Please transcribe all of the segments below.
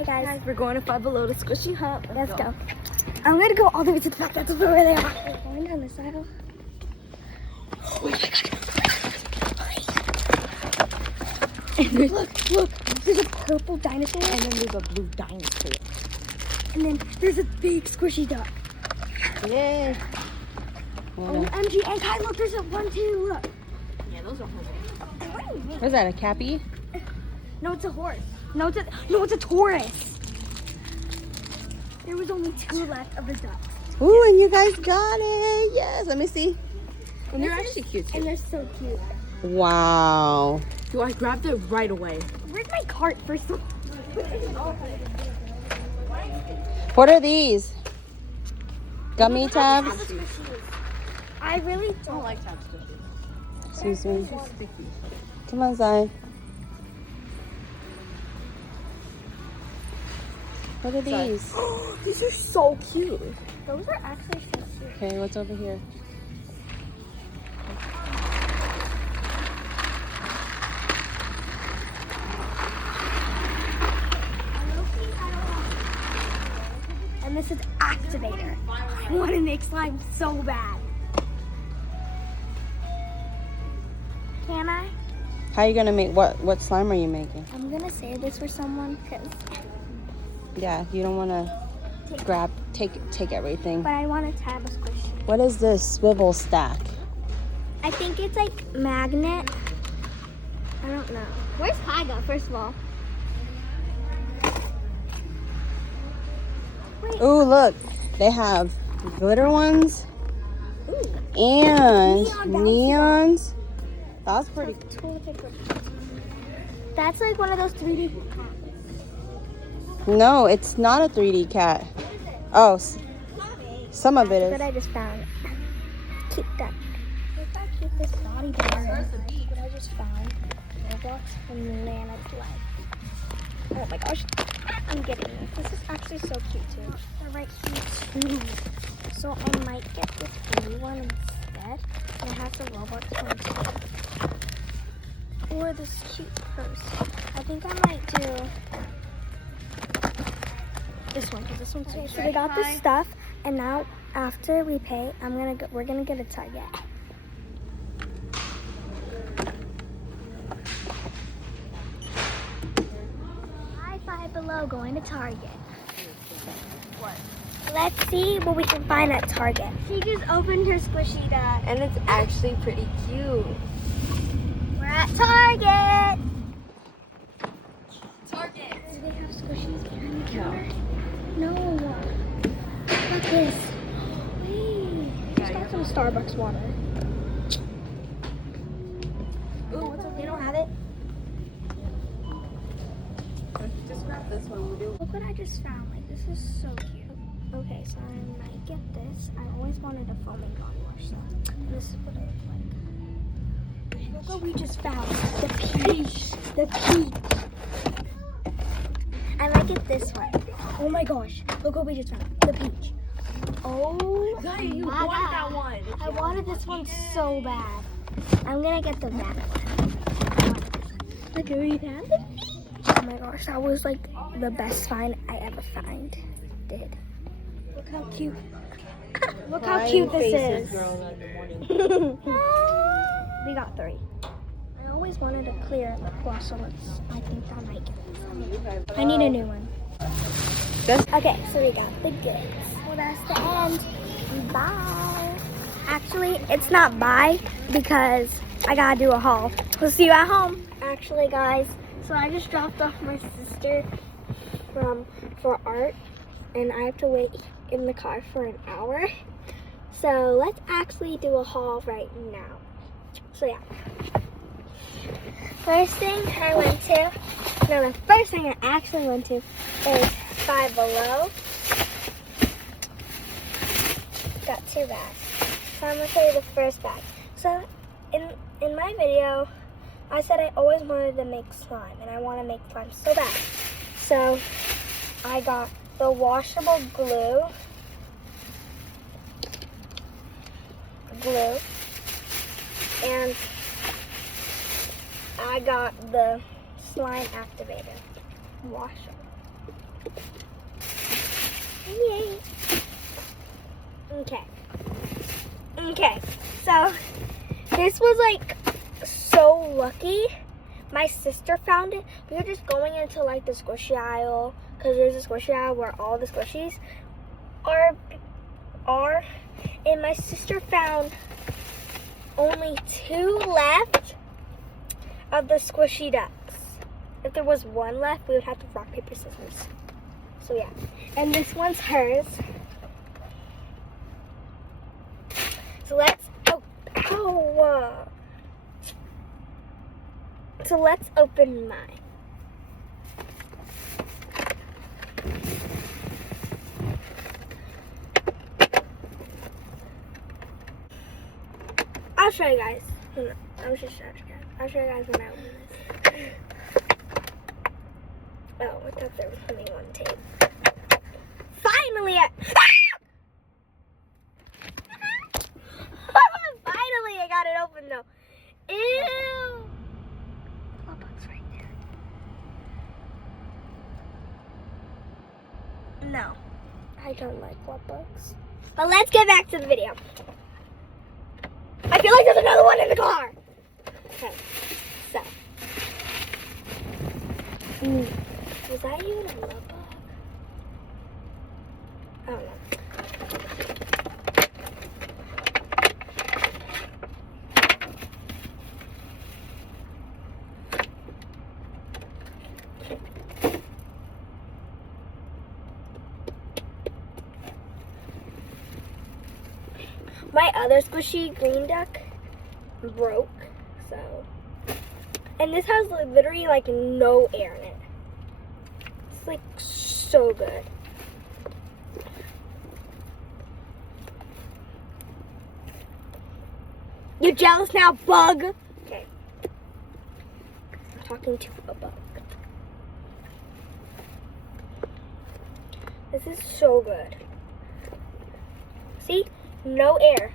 Hi guys. We're going to Five Below to Squishy Hut. Let's go. I'm gonna go all the way to the back. That's where they are. We're going down this aisle. Oh my god. Look. There's a purple dinosaur. And then there's a blue dinosaur. And then there's a big squishy duck. Yay. OMG. And Kai, look, there's a one too. Look. Yeah, those are horses. What What's that, a cappy? No, it's a horse. No, it's a Taurus. There was only 2 left of the ducks. Ooh, and you guys got it. Yes, let me see. And they're actually cute too. And they're so cute. Wow. So I grabbed it right away. Where's my cart first? What are these? Gummy tabs? I really don't like tabs. Excuse me. Come on, Zai. What are these? These are so cute. Those are actually so cute. Okay, what's over here? And this is activator. I want to make slime so bad. Can I? How are you gonna make what slime are you making? I'm gonna save this for someone because. Yeah, you don't wanna take everything. But I want to have a squish. What is this swivel stack? I think it's like magnet. I don't know. Where's Tyga, first of all? Wait. Ooh, look, they have glitter ones Ooh. and Neon neons. That's pretty. That's like one of those 3D. No, it's not a 3D cat. Oh, some of it But is. I just found. Keep that. Look how cute this body does. What I just found. Roblox and Lana's life. Oh my gosh. I'm getting this. This is actually so cute too. They're right here too. So I might get this blue one instead. And it has the Roblox one too. Or this cute purse. I think I might do this one because this one's so cute. So we got this stuff, and now after we pay, we're gonna get a Target. Five Below going to Target. What? Let's see what we can find at Target. She just opened her squishy duck. And it's actually pretty cute. We're at Target. Target. Do they have squishies behind the counter? No. Look at this. Wait. It's got some Starbucks water. Ooh, what's over They don't have it. Just grab this one. Look what I just found. Like, this is so cute. Okay, so I might get this. I always wanted a foaming body wash, so this is what it looks like. Look what we just found. The peach. The peach. I might get this one. Oh my gosh. Look what we just found. The peach. Oh, Zai, you my want God. that one. I wanted this one so bad. I'm gonna get the red one. Look, we found the peach. Oh my gosh, that was like the best find I ever did. Look how cute. Look how cute this is. We got 3. I always wanted a clear lip gloss, so I think I might get this. I need a new one. Okay, so we got the goods. Well, that's the end. Bye. Actually, it's not bye because I gotta do a haul. We'll see you at home. Actually, guys, so I just dropped off my sister for art, and I have to wait in the car for an hour. So let's actually do a haul right now. So yeah. First thing I went to, no, the first thing I actually went to is Five Below. Got 2 bags. So I'm gonna show you the first bag. So in my video, I said I always wanted to make slime, and I want to make slime so bad. So I got the washable glue, and I got the slime activator, washable. Okay, so this was like so lucky. My sister found it. We were just going into like the squishy aisle because there's a squishy aisle where all the squishies are. And my sister found only 2 left of the squishy ducks. If there was 1 left, we would have to rock, paper, scissors. So yeah, and this one's hers. So let's, so let's open mine. I'll show you guys. I'll show you guys when I open this. Oh, I thought there was something on tape. Finally, finally I got it open though. Ew. Love-bug's right there. No, I don't like love-bugs. But let's get back to the video. I feel like there's another one in the car. Okay, so. Was that even a love bug? I don't know. My other squishy green duck broke, so. And this has literally like no air in it. It's like so good. You're jealous now, bug? Okay. I'm talking to a bug. This is so good. See? No air.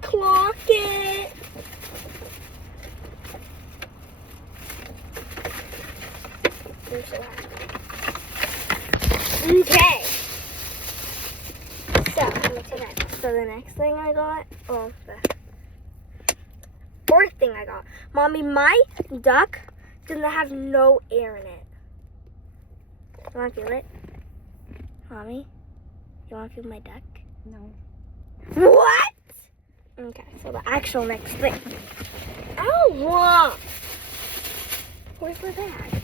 Clock it. I'm so happy. Okay. So the next thing I got, the 4th thing I got. Mommy, my duck doesn't have no air in it. You want to feel it? Mommy, you want to feel my duck? No. What? Okay, so the actual next thing. Oh, where's my bag?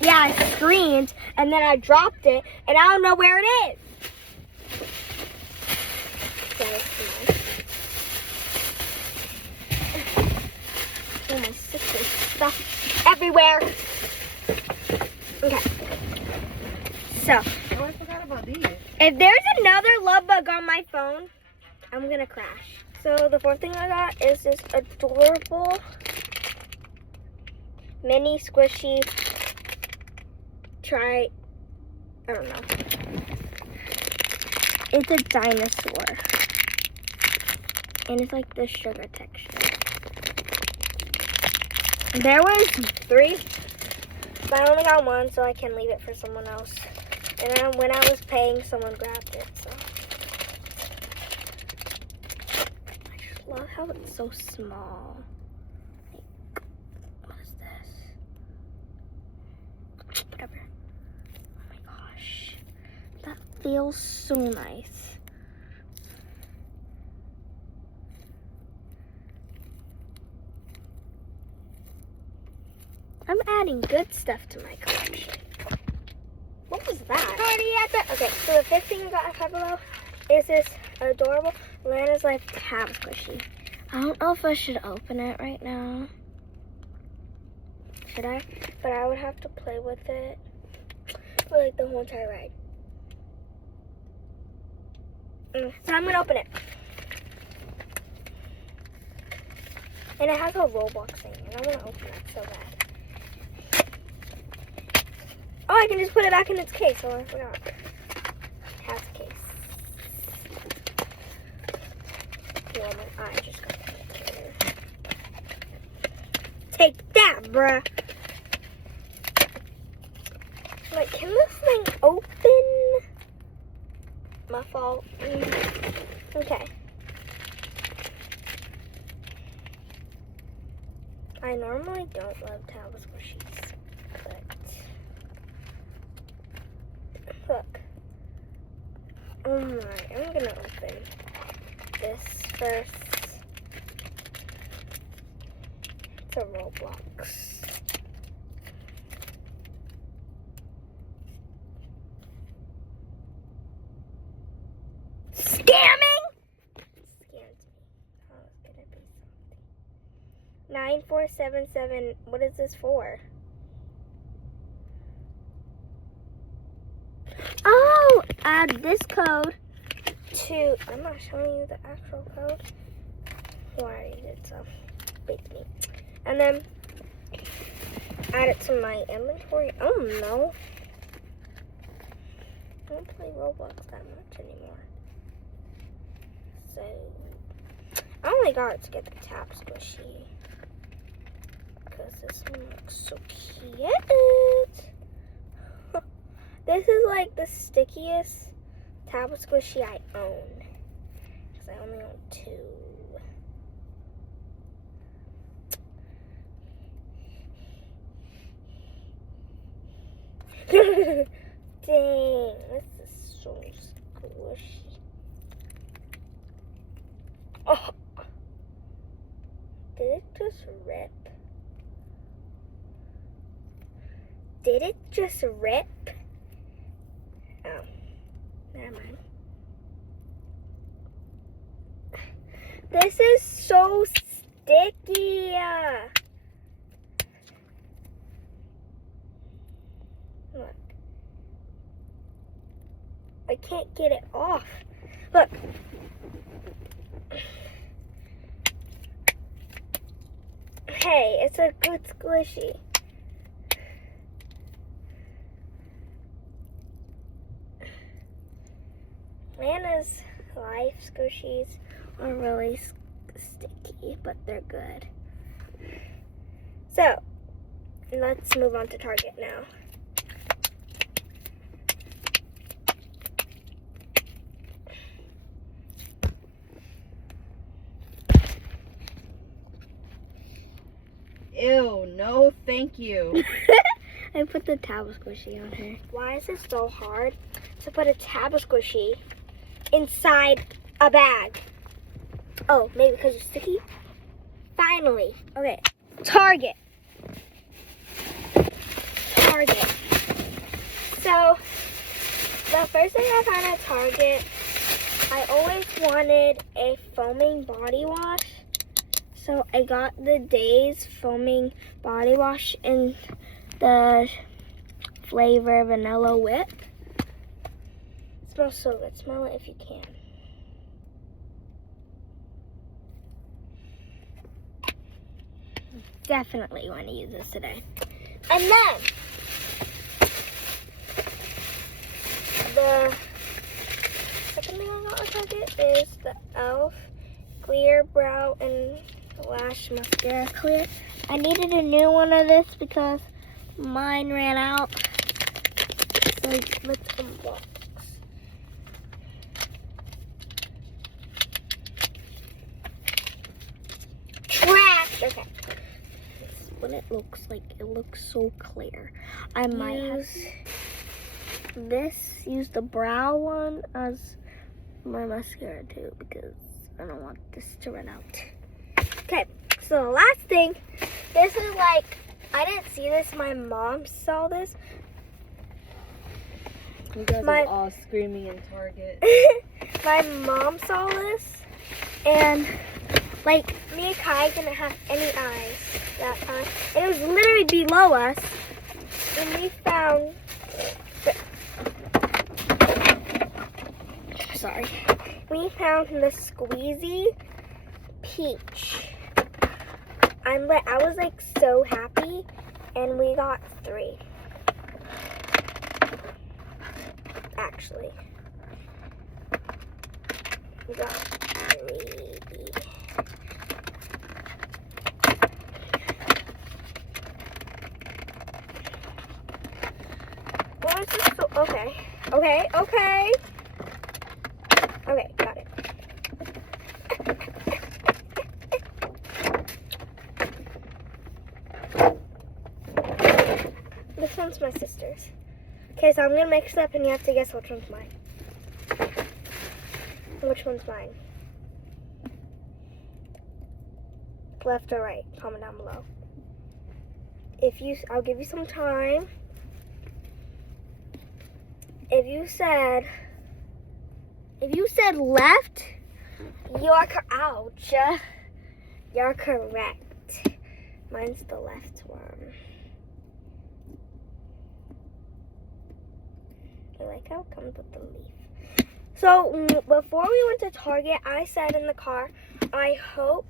Yeah, I screamed, and then I dropped it, and I don't know where it is. Oh, my sister's stuff everywhere. Okay. So, Oh, I forgot about these. if there's another love bug on my phone, I'm gonna crash. So the 4th thing I got is this adorable mini squishy I don't know. It's a dinosaur. And it's like the sugar texture. There was 3, but I only got 1, so I can leave it for someone else. And then when I was paying, someone grabbed it, so. I just love how it's so small. Like, what is this? Whatever. Oh my gosh. That feels so nice. I'm adding good stuff to my collection. What was that? Okay, so the 5th thing I got at Five Below is this adorable Lana's Life tab squishy. I don't know if I should open it right now. Should I? But I would have to play with it for like the whole entire ride. So I'm gonna open it. And it has a Roblox thing, and I wanna open it so bad. Oh, I can just put it back in its case. Oh, I forgot. It has a case. Well, my eye just got here. Take that, bruh. Like, can this thing open? my fault. Okay. I normally don't love Taba Squishies, but look. Alright, I'm gonna open this first. It's a Roblox. Scamming! Scared me. Oh, it's gonna be something. 9477. What is this for? Oh, add this code to. I'm not showing you the actual code. Well, I already did, so beats me. And then add it to my inventory. Oh no. I don't play Roblox that much anymore. So I only got it to get the Tap Squishy. Because this one looks so cute. This is like the stickiest Tap Squishy I own. Because I only own 2. Dang, this is so squishy. Oh, did it just rip? Did it just rip? Oh, never mind. This is so sticky. Look. I can't get it off. Look. Hey, it's a good squishy. Lana's Life squishies are really sticky, but they're good. So, let's move on to Target now. Ew, no thank you. I put the Taba Squishy on here. Why is it so hard to put a Taba Squishy inside a bag? Oh, maybe because it's sticky? Finally. Okay, Target. So, the first thing I found at Target, I always wanted a foaming body wash. So I got the Days foaming body wash in the flavor Vanilla Whip. It smells so good. Smell it if you can. Definitely want to use this today. And then the second thing I got at Target is the e.l.f. Clear Brow and Lash Mascara Clear. I needed a new one of this because mine ran out. So let's unbox. Trash! Okay. This is what it looks like. It looks so clear. I might use the brow one as my mascara too because I don't want this to run out. Okay, so the last thing, this is like, I didn't see this, my mom saw this. You guys are all screaming in Target. My mom saw this, and like, me and Kai didn't have any eyes that time. It was literally below us, and we found, we found the Squeezy Peach. I was like so happy, and we got 3. Actually, we got 3. Why is this so? Okay. Okay, got it. This one's my sister's. Okay, so I'm gonna mix it up and you have to guess which one's mine. Which one's mine? Left or right? Comment down below. I'll give you some time. If you said left, ouch. You're correct. Mine's the left one. I like how it comes with the leaf. So before we went to Target, I said in the car, I hope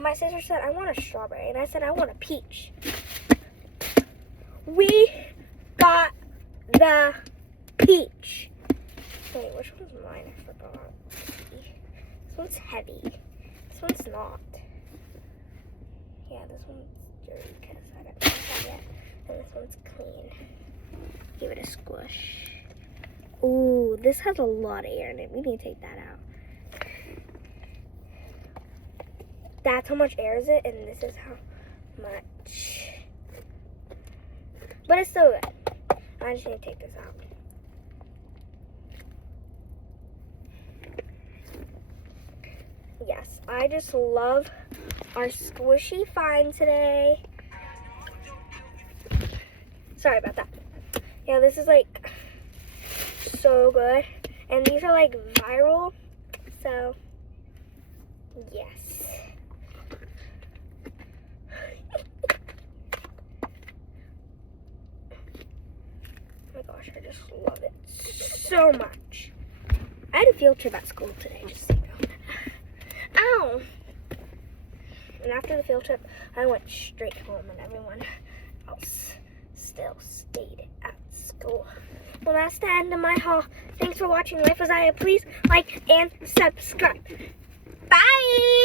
my sister said, I want a strawberry. And I said, I want a peach. We got the peach. Wait, which one's mine? I forgot. This one's heavy. This one's not. Yeah, this one's dirty because I haven't tried that yet. And this one's clean. Give it a squish. Ooh, this has a lot of air in it. We need to take that out. That's how much air is it, and this is how much. But it's still good. I just need to take this out. Yes, I just love our squishy find today. Sorry about that. Yeah, this is like so good. And these are like viral. So, yes. Oh my gosh, I just love it so much. I had a field trip at school today, just so you know. Ow! And after the field trip, I went straight home and everyone else still stayed at school. Well, that's the end of my haul. Thanks for watching Life as I Have. Please like and subscribe. Bye!